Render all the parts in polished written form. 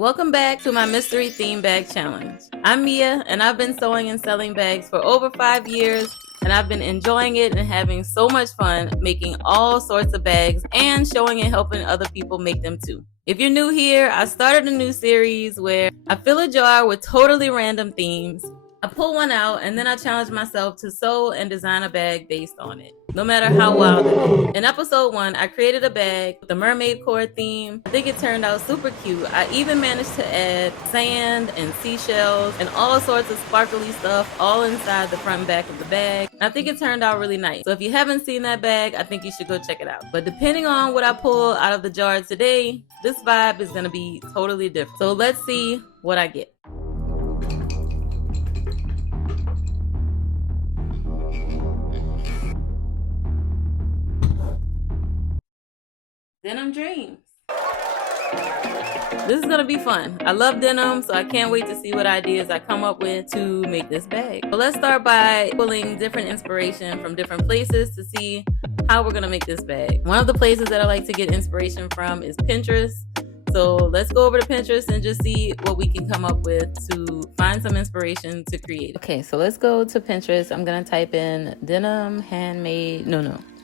Welcome back to my mystery theme bag challenge. I'm Mia and I've been sewing and selling bags for over 5 years, and I've been enjoying it and having so much fun making all sorts of bags and showing and helping other people make them too. If you're new here, I started a new series where I fill a jar with totally random themes. I pull one out and then I challenge myself to sew and design a bag based on it, no matter how wild it is. In episode 1, I created a bag with the mermaid cord theme. I think it turned out super cute. I even managed to add sand and seashells and all sorts of sparkly stuff all inside the front and back of the bag. I think it turned out really nice. So if you haven't seen that bag, I think you should go check it out. But depending on what I pull out of the jar today, this vibe is gonna be totally different. So let's see what I get. Denim Dreams. This is gonna be fun. I love denim, so I can't wait to see what ideas I come up with to make this bag. So let's start by pulling different inspiration from different places to see how we're gonna make this bag. One of the places that I like to get inspiration from is Pinterest. So let's go over to Pinterest and just see what we can come up with to find some inspiration to create. Okay, so let's go to Pinterest. I'm gonna type in denim handmade,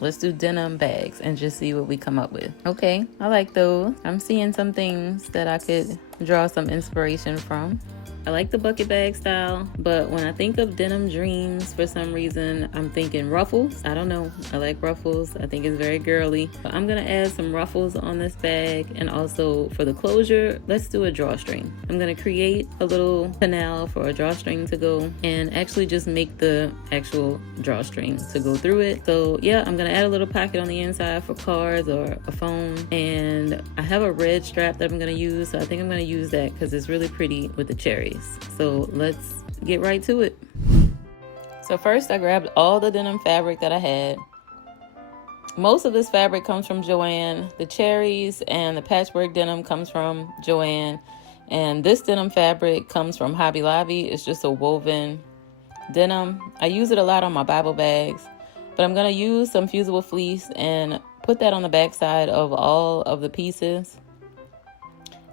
let's do denim bags and just see what we come up with. Okay, I like those. I'm seeing some things that I could draw some inspiration from. I like the bucket bag style, but when I think of denim dreams, for some reason, I'm thinking ruffles. I don't know. I like ruffles. I think it's very girly. But I'm gonna add some ruffles on this bag, and also for the closure, let's do a drawstring. I'm gonna create a little canal for a drawstring to go and actually just make the actual drawstring to go through it. So yeah, I'm gonna add a little pocket on the inside for cards or a phone. And I have a red strap that I'm gonna use, so I think I'm gonna use that because it's really pretty with the cherries. So let's get right to it. So first I grabbed all the denim fabric that I had. Most of this fabric comes from Joann. The cherries and the patchwork denim comes from Joann. And this denim fabric comes from Hobby Lobby. It's just a woven denim. I use it a lot on my Bible bags, but I'm gonna use some fusible fleece and put that on the back side of all of the pieces,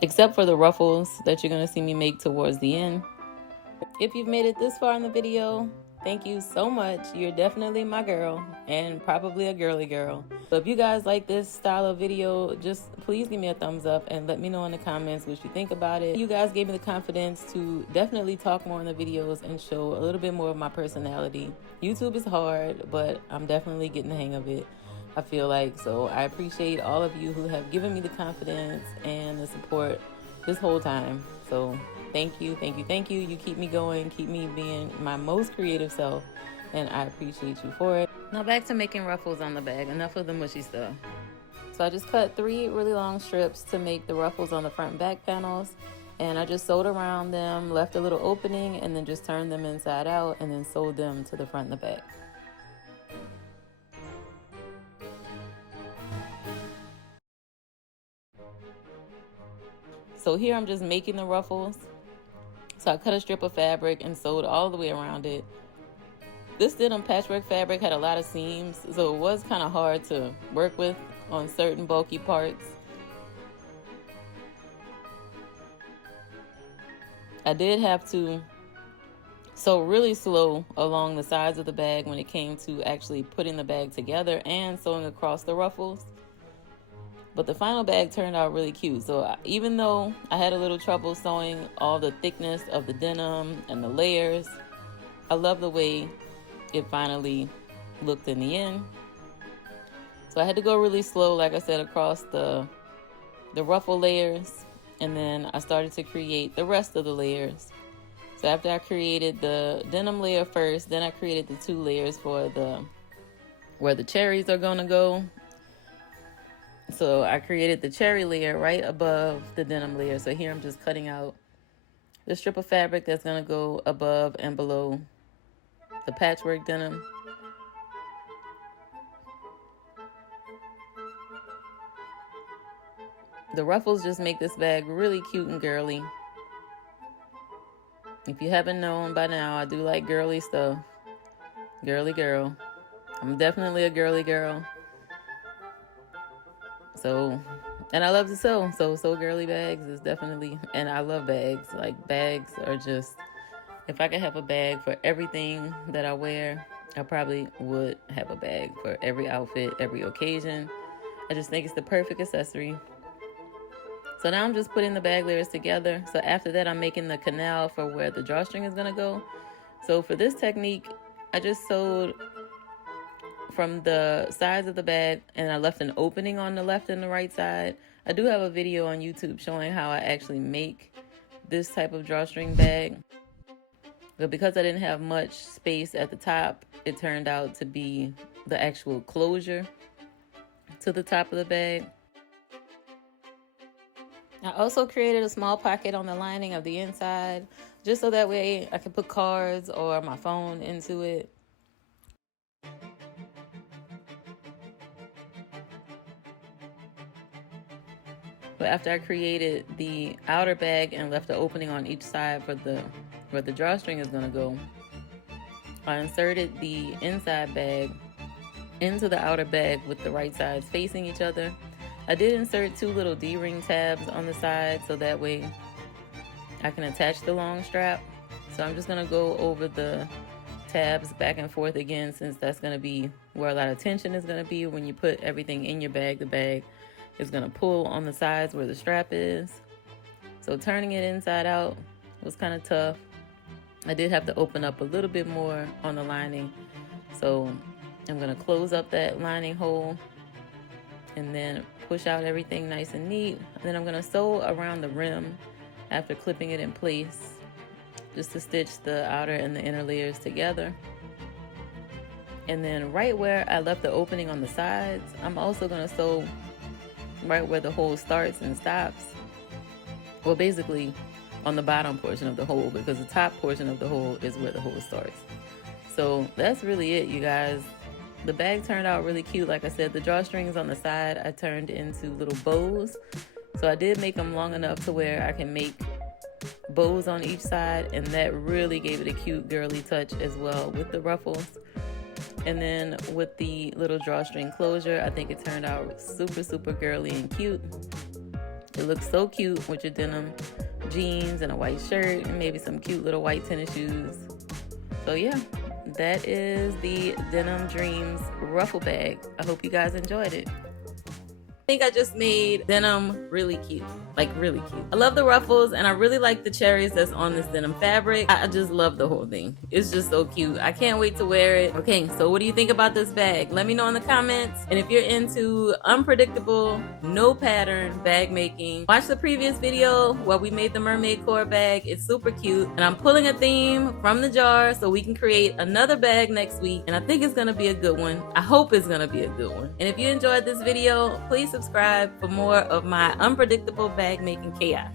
except for the ruffles that you're gonna see me make towards the end. If you've made it this far in the video, thank you so much. You're definitely my girl, and probably a girly girl. So if you guys like this style of video, just please give me a thumbs up and let me know in the comments what you think about it. You guys gave me the confidence to definitely talk more in the videos and show a little bit more of my personality. YouTube is hard, but I'm definitely getting the hang of it, I feel like. So I appreciate all of you who have given me the confidence and the support this whole time. So thank you, thank you, thank you. You keep me going, keep me being my most creative self, and I appreciate you for it. Now back to making ruffles on the bag. Enough of the mushy stuff. So I just cut 3 really long strips to make the ruffles on the front and back panels, and I just sewed around them, left a little opening, and then just turned them inside out and then sewed them to the front and the back. So here I'm just making the ruffles. So I cut a strip of fabric and sewed all the way around it. This denim patchwork fabric had a lot of seams, so it was kind of hard to work with on certain bulky parts. I did have to sew really slow along the sides of the bag when it came to actually putting the bag together and sewing across the ruffles. But the final bag turned out really cute. So even though I had a little trouble sewing all the thickness of the denim and the layers, I love the way it finally looked in the end. So I had to go really slow, like I said, across the ruffle layers. And then I started to create the rest of the layers. So after I created the denim layer first, then I created the 2 layers for where the cherries are gonna go. So I created the cherry layer right above the denim layer. So here I'm just cutting out the strip of fabric that's gonna go above and below the patchwork denim. The ruffles just make this bag really cute and girly. If you haven't known by now, I do like girly stuff. Girly girl. I'm definitely a girly girl. So And I love to sew, so girly bags is definitely, and I love bags. Like, bags are just, if I could have a bag for everything that I wear, I probably would have a bag for every outfit, every occasion. I just think it's the perfect accessory. So now I'm just putting the bag layers together. So after that, I'm making the canal for where the drawstring is gonna go. So for this technique, I just sewed from the sides of the bag and I left an opening on the left and the right side. I do have a video on YouTube showing how I actually make this type of drawstring bag. But because I didn't have much space at the top, it turned out to be the actual closure to the top of the bag. I also created a small pocket on the lining of the inside, just so that way I could put cards or my phone into it. But after I created the outer bag and left the opening on each side for where the drawstring is gonna go, I inserted the inside bag into the outer bag with the right sides facing each other. I did insert 2 little D-ring tabs on the side so that way I can attach the long strap. So I'm just gonna go over the tabs back and forth again, since that's gonna be where a lot of tension is gonna be when you put everything in your bag. The bag is gonna pull on the sides where the strap is. So turning it inside out was kind of tough. I did have to open up a little bit more on the lining. So I'm gonna close up that lining hole and then push out everything nice and neat. And then I'm gonna sew around the rim after clipping it in place, just to stitch the outer and the inner layers together. And then right where I left the opening on the sides, I'm also gonna sew right where the hole starts and stops. Well, basically on the bottom portion of the hole, because the top portion of the hole is where the hole starts. So that's really it, you guys. The bag turned out really cute. Like I said, the drawstrings on the side I turned into little bows. So I did make them long enough to where I can make bows on each side, and that really gave it a cute girly touch as well with the ruffles. And then with the little drawstring closure, I think it turned out super girly and cute. It looks so cute with your denim jeans and a white shirt and maybe some cute little white tennis shoes. So yeah, that is the Denim Dreams ruffle bag. I hope you guys enjoyed it. I think I just made denim really cute, like really cute. I love the ruffles and I really like the cherries that's on this denim fabric. I just love the whole thing. It's just so cute. I can't wait to wear it. Okay, so what do you think about this bag? Let me know in the comments. And if you're into unpredictable, no pattern bag making, watch the previous video where we made the mermaid core bag. It's super cute. And I'm pulling a theme from the jar so we can create another bag next week. And I think it's gonna be a good one. I hope it's gonna be a good one. And if you enjoyed this video, please subscribe for more of my unpredictable bag making chaos.